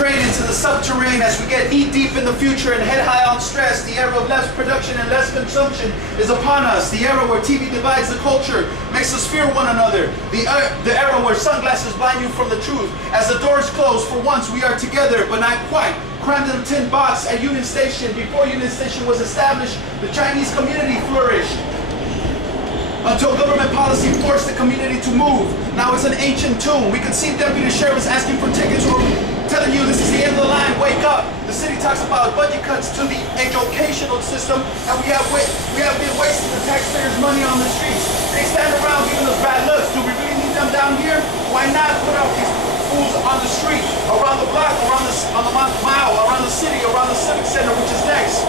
trade into the subterrain as we get knee deep in the future and head high on stress. The era of less production and less consumption is upon us. The era where TV divides the culture, makes us fear one another. The era where sunglasses blind you from the truth. As the doors close, for once we are together, but not quite. Crammed in a tin box at Union Station. Before Union Station was established, the Chinese community flourished. Until government policy forced the community to move. Now it's an ancient tomb. We can see deputy sheriffs asking for tickets or telling you this is the end of the line, wake up. The city talks about budget cuts to the educational system, and we have been wasting the taxpayers' money on the streets. They stand around giving us bad looks. Do we really need them down here? Why not put out these fools on the street, around the block, on the mile, around the city, around the Civic Center, which is next?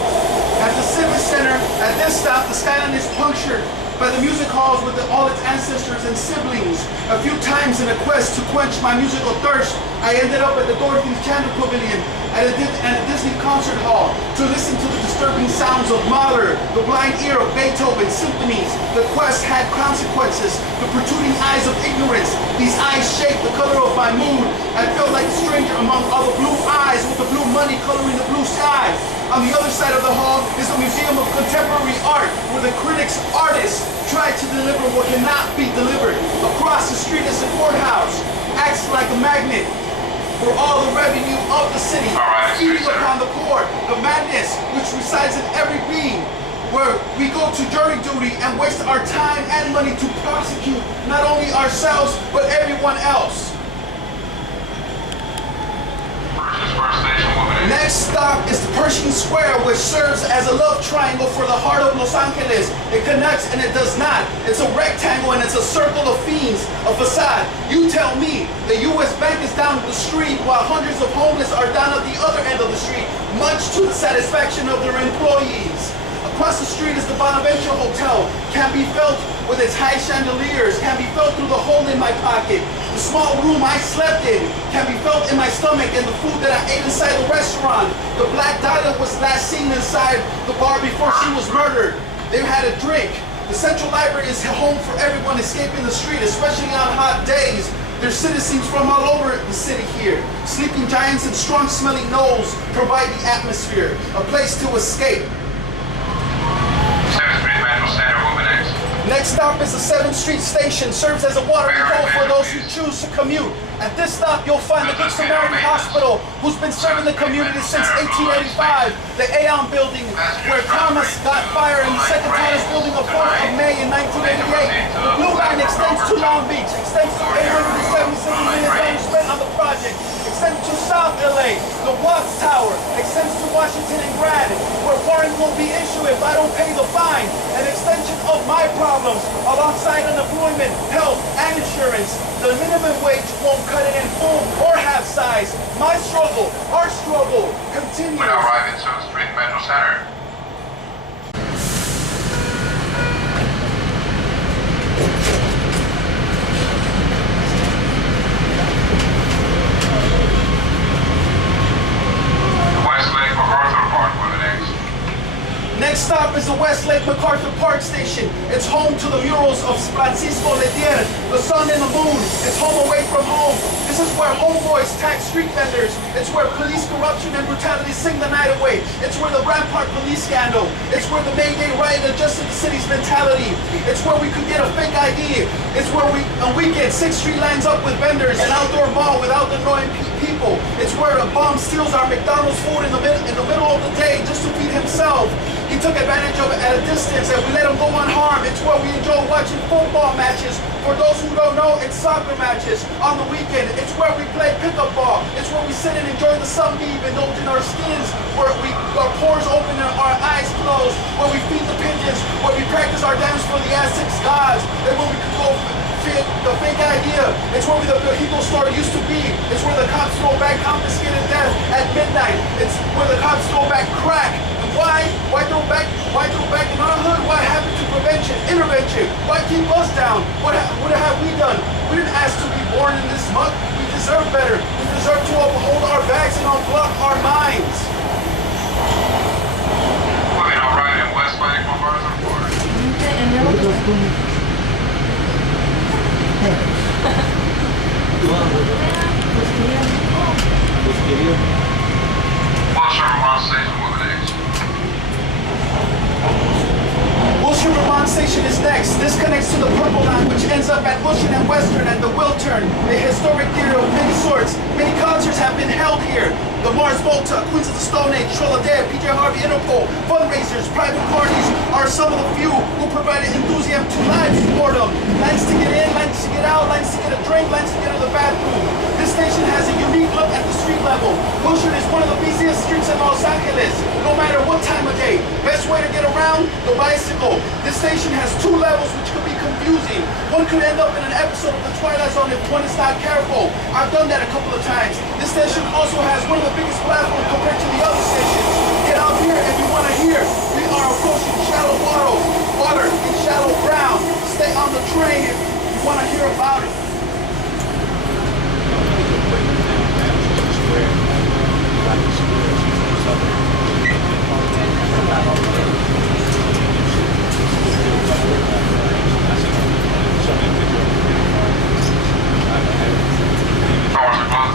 At the Civic Center, at this stop, the skyline is punctured by the music halls with all its ancestors and siblings. A few times in a quest to quench my musical thirst, I ended up at the Dorothy's Chandler Pavilion at a Disney concert hall to listen to the disturbing sounds of Mahler, the blind ear of Beethoven symphonies. The quest had consequences, the protruding eyes of ignorance. These eyes shaped the color of my mood. I felt like a stranger among all the blue eyes with the blue money coloring the blue sky. On the other side of the hall is the Museum of Contemporary Art, where the critics, artists, try to deliver what cannot be delivered. Across the street is the courthouse, acts like a magnet for all the revenue of the city, feeding upon the poor, the madness which resides in every being, where we go to jury duty and waste our time and money to prosecute not only ourselves, but everyone else. Next stop is the Pershing Square, which serves as a love triangle for the heart of Los Angeles. It connects and it does not. It's a rectangle and it's a circle of fiends, a facade. You tell me, the U.S. Bank is down the street while hundreds of homeless are down at the other end of the street, much to the satisfaction of their employees. Across the street is the Bonaventure Hotel, can be felt with its high chandeliers, can be felt through the hole in my pocket. The small room I slept in can be felt in my stomach and the food that I ate inside the restaurant. The black dot was last seen inside the bar before she was murdered. They had a drink. The Central Library is home for everyone escaping the street, especially on hot days. There's citizens from all over the city here. Sleeping giants and strong smelling gnolls provide the atmosphere, a place to escape. Next stop is the 7th Street Station, serves as a watering hole for those who choose to commute. At this stop, you'll find the Good Samaritan Hospital, who's been serving the community since 1885. The Aeon Building, where Thomas got fired, and the second tallest building of 4th of May in 1988. The Blue Line extends to Long Beach, extends to $877 million spent on the project, extends to South LA. The Watts Tower extends to Washington and Grand, where warrant will be issued if I don't pay the fine. An extension of my problems, alongside unemployment, health, and insurance. The minimum wage won't cut it in full or half size. My struggle, our struggle, continues. We now arrive in 7th Street Metro Center. Next stop is the Westlake MacArthur Park Station. It's home to the murals of Francisco Letier, the sun and the moon. It's home away from home. This is where homeboys tax street vendors. It's where police corruption and brutality sing the night away. It's where the Rampart police scandal. It's where the May Day riot adjusted the city's mentality. It's where we could get a fake ID. It's where on weekends 6th Street lines up with vendors, an outdoor mall without the annoying people. It's where a bum steals our McDonald's food in the middle of the day just to feed himself. He took advantage of it at a distance and we let him go unharmed. It's where we enjoy watching football matches. For those who don't know, it's soccer matches on the weekend. It's where we play pickup ball. It's where we sit and enjoy the sunbeam, indulging our skins, where our pores open and our eyes closed, where we feed the pigeons, where we practice our dance for the Aztec gods, and where we could go fit the fake idea. It's where the vehicle store used to be. It's where the cops throw back confiscated death at midnight. It's where the cops throw back crack. Why? Why throw back in our hood? What happened to prevention, intervention? Why keep us down? What have we done? We didn't ask to be born in this muck. We deserve better. We deserve to uphold our bags and unblock our minds. Moving all right in Westlake MacArthur Park. Wilshire, Vermont Station with an X. Wilshire Vermont Station is next. This connects to the Purple Line, which ends up at Wilshire and Western at the Wiltern, a historic theater of many sorts. Many concerts have been held here. The Mars Volta, Queens of the Stone Age, Trinidad, PJ Harvey, Interpol, fundraisers, private parties are some of the few who provided enthusiasm to live boredom. Lines to get in, lines to get out, lines to get a drink, lines to get to the bathroom. This station has a unique look at the street level. Wilshire is one of the busiest streets in Los Angeles, no matter what time of day. Best way to get around, the bicycle. This station has two levels which could be confusing. One could end up in an episode of The Twilight Zone if one is not careful. I've done that a couple of times. This station also has one of the biggest platforms compared to the other stations. Get out here if you want to hear. We are approaching shallow water and shallow ground. Stay on the train if you want to hear about it. Doors are closed.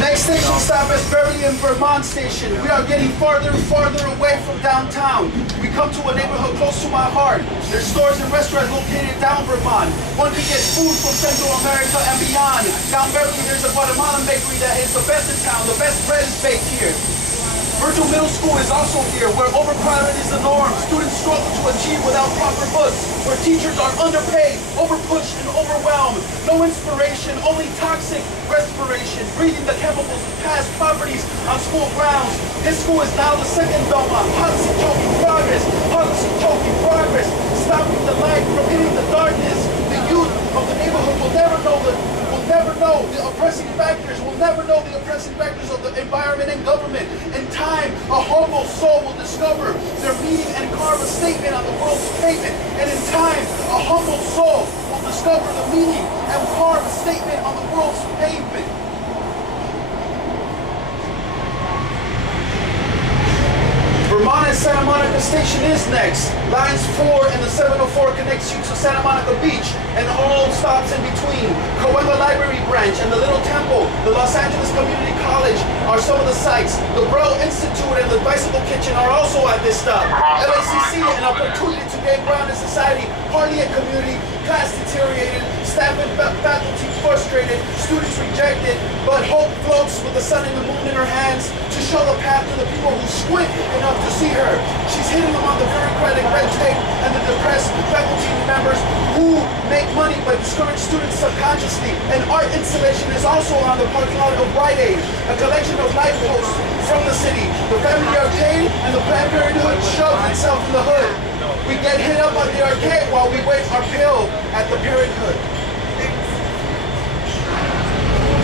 Next station stop is Barrera and Vermont Station. We are getting farther and farther away from downtown. We come to a neighborhood close to my heart. There's stores and restaurants located down Vermont. One can get food from Central America and beyond. Down Beverly, there's a Guatemalan bakery that is the best in town. The best bread is baked here. Virtual Middle School is also here, where overcrowded is the norm. Students struggle to achieve without proper books, where teachers are underpaid, overpushed, and overwhelmed. No inspiration, only toxic respiration, breathing the chemicals of past poverties on school grounds. This school is now the second Belmont. Policy choking progress, policy choking progress, stopping the light from hitting the darkness. The youth of the neighborhood will never know the oppressing factors, will never know the oppressing factors of the environment and government. In time, a humble soul will discover their meaning and carve a statement on the world's pavement. And in time, a humble soul will discover the meaning and carve a statement on the world's pavement. Vermont and Santa Monica Station is next. Lines 4 and the 704 connects you to Santa Monica Beach and all stops in between. Cahuenga Library Branch and the Little Temple, the Los Angeles Community College are some of the sites. The Braille Institute and the Bicycle Kitchen are also at this stop. LACC, an opportunity to gain ground in society, hardly a community, class deteriorated, staff and faculty frustrated, students rejected, but hope floats with the sun and the moon in her hands to show the path to the people who squint enough to see her. She's hitting them on the bureaucratic red tape and the depressed faculty members who make money but discourage students subconsciously. An art installation is also on the parking lot of Rite Aid, a collection of light posts from the city. The Family Arcade and the Planned Parenthood shoves itself in the hood. We get hit up at the arcade while we wait our pill at the Parenthood.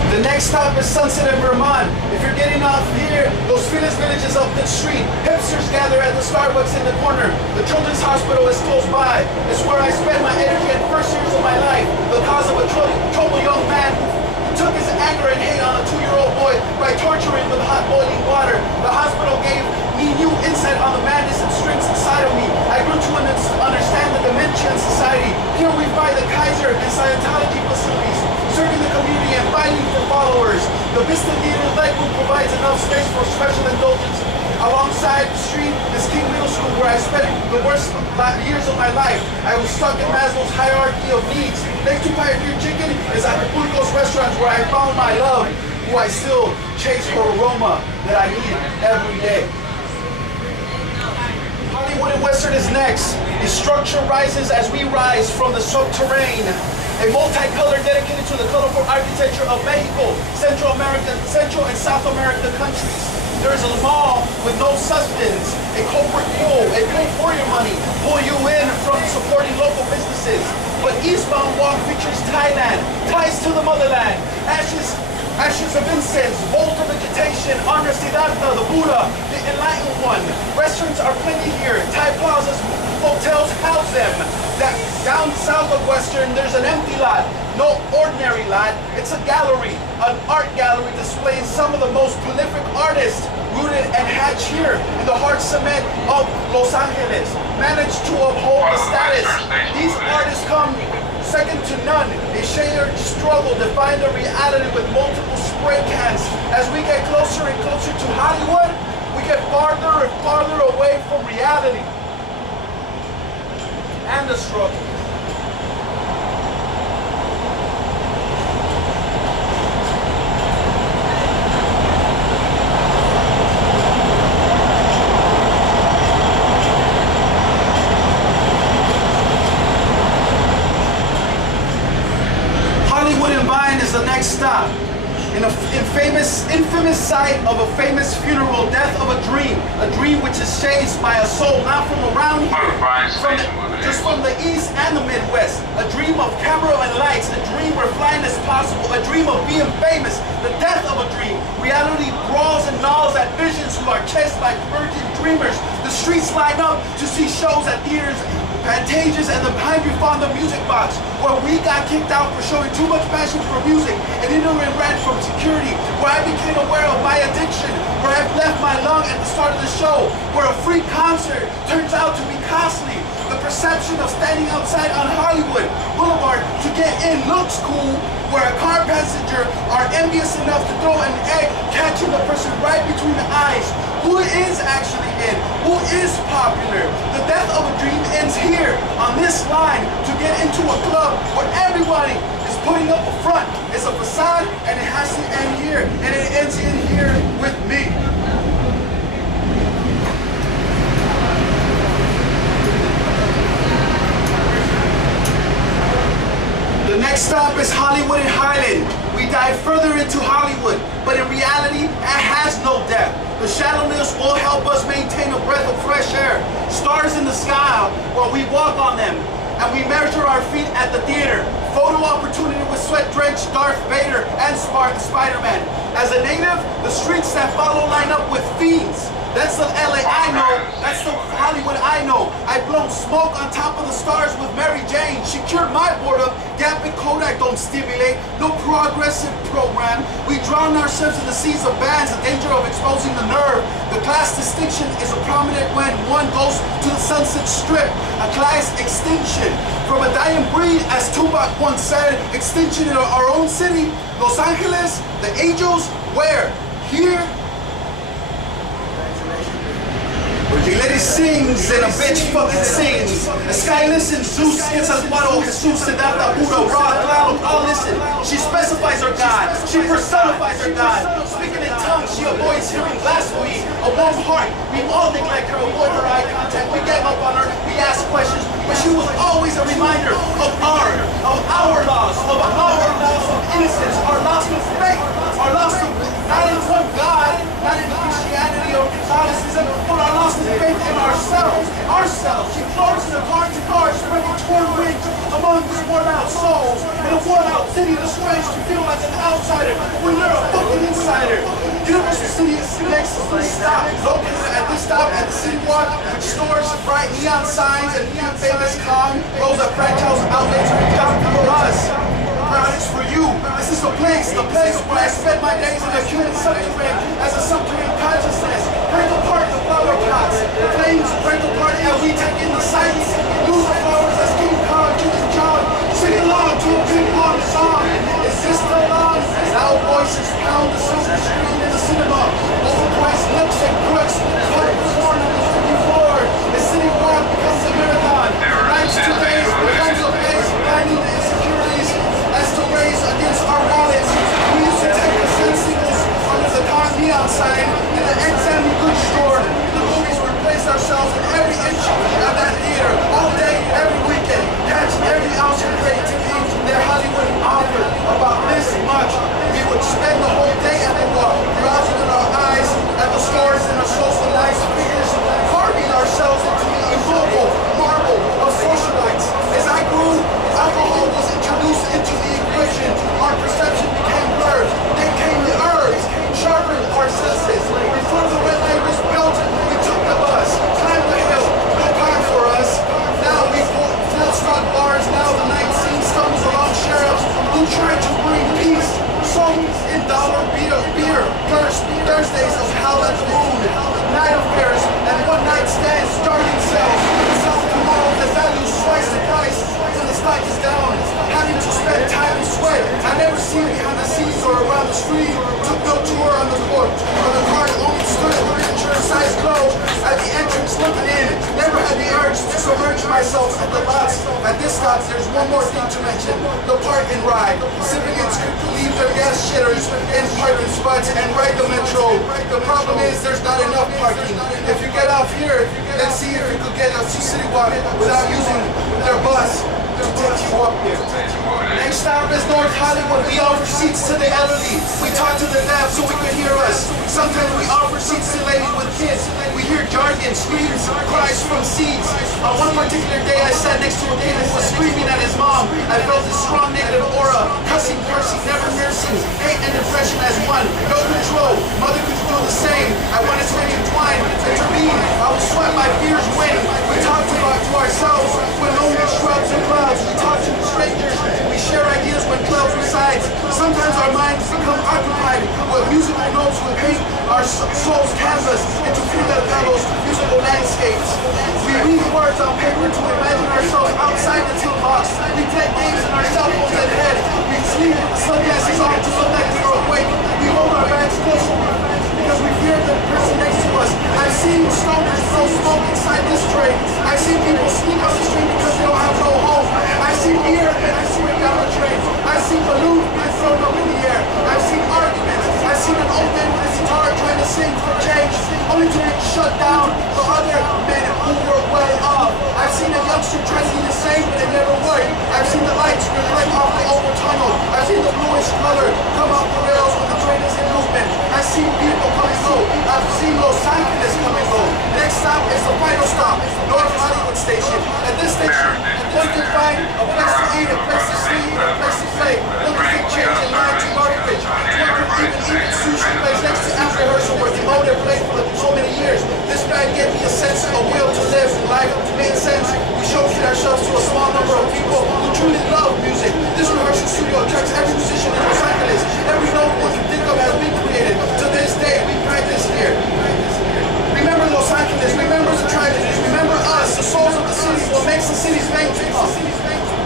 The next stop is Sunset in Vermont. If you're getting off here, Los Feliz Village is up the street. Hipsters gather at the Starbucks in the corner. The Children's Hospital is close by. It's where I spent my energy and first years of my life. The cause of a troubled young man who took his anger and hate on a 2-year-old boy by torturing with hot boiling water. The hospital gave me new insight on the madness and strengths inside of me. I grew to understand the dementia in society. Here we find the Kaiser and Scientology facilities, serving the community and fighting for followers. The Vista Theater Leg Room provides enough space for special indulgence. Alongside the street is King Middle School, where I spent the worst years of my life. I was stuck in Maslow's hierarchy of needs. Next to Pioneer Chicken is Acapulco's restaurants, where I found my love, who I still chase her aroma that I need every day. Hollywood and Western is next. The structure rises as we rise from the subterrain. A multicolor dedicated to the colorful architecture of Mexico, Central and South American countries. There is a mall with no substance, a corporate mule, a pay for your money, pull you in from supporting local businesses. But Eastbound Walk features Thailand, ties to the motherland, ashes of incense, bolt of vegetation, honor Siddhartha, the Buddha, the enlightened one. Restaurants are plenty here. Thai plazas, hotels house them. Down south of Western, there's an empty lot. no ordinary lot. It's a gallery, an art gallery displaying some of the most prolific artists rooted and hatched here in the hard cement of Los Angeles, managed to uphold the status. These artists come second to none. A shared struggle define the reality with multiple spray cans. As we get closer and closer to Hollywood, we get farther and farther away from reality and the struggle. Is the next stop in a infamous site of a famous funeral, death of a dream which is chased by a soul not from around here, just from the east and the Midwest, a dream of camera and lights, a dream where flying is possible, a dream of being famous, the death of a dream. Reality brawls and gnaws at visions who are chased like virgin dreamers. The streets line up to see shows at theaters, Pantages, and the behind we found the music box, where we got kicked out for showing too much passion for music, and ignorant ran from security, where I became aware of my addiction, where I left my lung at the start of the show, where a free concert turns out to be costly. The perception of standing outside on Hollywood Boulevard to get in looks cool, where a car passenger are envious enough to throw an egg, catching the person right between the eyes. Who is actually in? Who is popular? The death of a dream ends here, on this line, to get into a club where everybody is putting up a front. It's a facade, and it has to end here, and it ends in here with me. The next stop is Hollywood and Highland. We dive further into Hollywood, but in reality, it has no depth. The shallowness will help us maintain a breath of fresh air. Stars in the sky while we walk on them, and we measure our feet at the theater. Photo opportunity with sweat-drenched Darth Vader and Spider-Man. As a native, the streets that follow line up with fiends. That's the LA I know. That's the Hollywood I know. I've blown smoke on top of the stars with Mary Jane. She cured my boredom. Gap and Kodak don't stimulate. No progressive program. We drown ourselves in the seas of bands, the danger of exposing the nerve. The class distinction is a prominent when one goes to the Sunset Strip. A class extinction from a dying breed, as Tupac once said. Extinction in our own city, Los Angeles. The angels, where? Here. The lady sings and a bitch fucking sings. The sky listens, Zeus gets al paro, Jesus se da la pura, raw, claro, all listen. She specifies her God, she personifies her God. Speaking in tongues, she avoids hearing blasphemy. A warm heart, we all neglect her, avoid her eye contact. We gang up on her, we ask questions, but she was always a reminder of our loss, of innocence, our loss of faith, our loss of not in one God, not in Christianity or Catholicism, but our loss of faith in ourselves. She floats in a car, spreading torn wings among these worn-out souls. In a worn-out city, the strange to feel like an outsider when you're a fucking insider. Universal City is next to the stop, located at this stop at the City Walk, which stores bright neon signs and neon famous con, rows of franchise outlets just for us. It's for you. This is the place where I spend my days in a human subterrain as a subterranean consciousness. Break apart the flower pots, the flames break apart as we take in the sights. Lose the flowers as King Kong, King John, sing along to a ping pong song. Is this the long? Loud voices pound the silver screen in the cinema. Overpriced lips and crooks, cut the corner on the sticky floor. The city walk becomes a marathon. Nights to days, becomes a pace, finding the insecurities as to raise against our wallets. We used to take the sun signals under the car neon sign in the exam goods store. The movies replaced ourselves in every inch of that theater, all day, every weekend. Catch every ounce of creativity their Hollywood offered. About this much, we would spend the whole day at the walk, browsing in our eyes at the stores and our socialized figures, carving ourselves into the immobile marble of socialites. As I grew, alcohol was introduced into the equation. Our perception became blurred. Then came the herbs, sharpened our senses. Before the red light was built, we took the bus, climbed the hill, no time for us. Now we full stock bars. Now the night scene stumbles along sheriffs, beer, Thursdays of hell at the moon, night affairs, and one night stands, starting cells, self tomorrow that values twice the price when the stock is down, having to spend time and sweat. I never seen behind the scenes or around the screen, took no tour on the court, or the card only stood with picture size clothes at the entrance looking in, never had the urge to submerge myself at the lots. At this stop, there's one more thing to mention, the park and ride. Civilians could leave their gas shitters in parking spots and ride the metro. The problem is there's not enough parking. If you get off here, let's see if you could get a city walk without using their bus to take you up there. Next stop is North Hollywood. We offer seats to the elderly. We talk to the deaf so we can hear us. Sometimes we offer seats to ladies with kids. We hear jargon, screams, cries from seats. On one particular day, I sat next to a kid who was screaming at his mom. I felt this strong negative aura, cussing, cursing, never nursing, hate and depression as one. No control. Mother could do the same. I wanted to intertwine, intervene. I would sweat my fears when we talked about to ourselves when lonely shrubs and clouds. We talk to strangers. We share ideas when clouds resides. Sometimes our minds become occupied with musical notes. We paint our soul's canvas into Fidel's musical landscapes. We read words on paper to imagine ourselves outside the toolbox. We take names in our cell phones and head. We sleep with the sunglasses on to look like we are awake. We hold our bags close because we fear the person next to us. I've seen stoners throw smoke inside this train. I've seen people sneak on the street because they don't have no home. I've seen beer and I've seen down the train. I've seen balloons being thrown up in the air. I've seen arguments. I've seen an old man with his guitar trying to sing for change, only to get shut down for other men who were well off. I've seen a youngster try to do the same, but it never worked. I've seen the lights reflect off the oval tunnel. I've seen the bluish color come off the rails when the train is in movement. I've seen people come and go. I've seen Los Angeles come and go. Next stop is the final stop, North Hollywood Station. At this station, one can find a place to eat, a place to sleep, a place to play. One can get change in line to garbage. One can even eat sushi place next to after rehearsal where the motor played for so many years. This band gave me a sense of will to live in life made sense. We showcase ourselves to a small number of people who truly love music. This rehearsal studio attracts every musician in Los Angeles. Every note one can think of has been created. To this day, we practice here. Remember Los Angeles, remember the tragedies, remember us, the souls of the city, what makes the city's veins pump.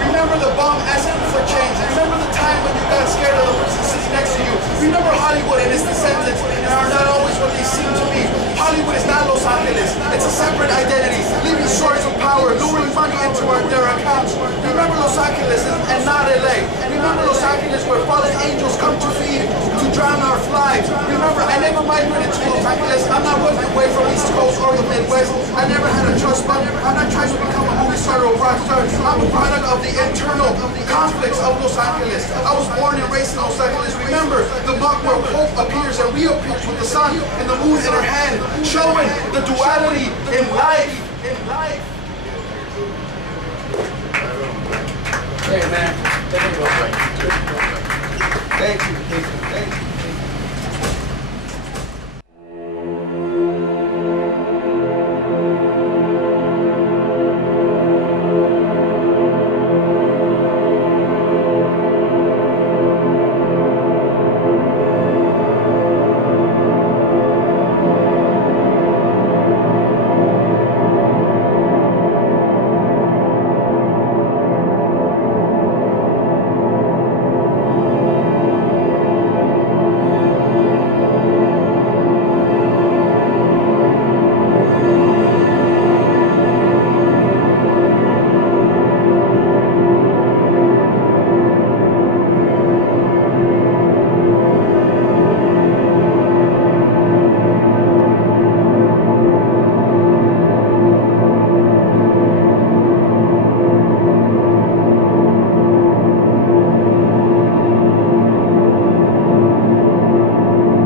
Remember the bomb asking for change. Remember the time when you got scared of the person sitting next to you. Remember Hollywood and its descendants are not always what they seem to be. Hollywood is not Los Angeles. It's a separate identity, leaving sources of power, luring money into their accounts. Remember Los Angeles and not LA. Remember Los Angeles where fallen angels come to feed, to drown our flies. Remember, I never migrated to Los Angeles. I'm not running away from East Coast or the Midwest. I never had a trust fund. I'm not trying to become a movie star or rock star. I'm a product of the internal conflicts of Los Angeles. I was born and raised in Los Angeles. Remember the month where hope appears and reappears with the sun and the moon in her hand, showing the duality in life. Hey man, thank you. Thank you.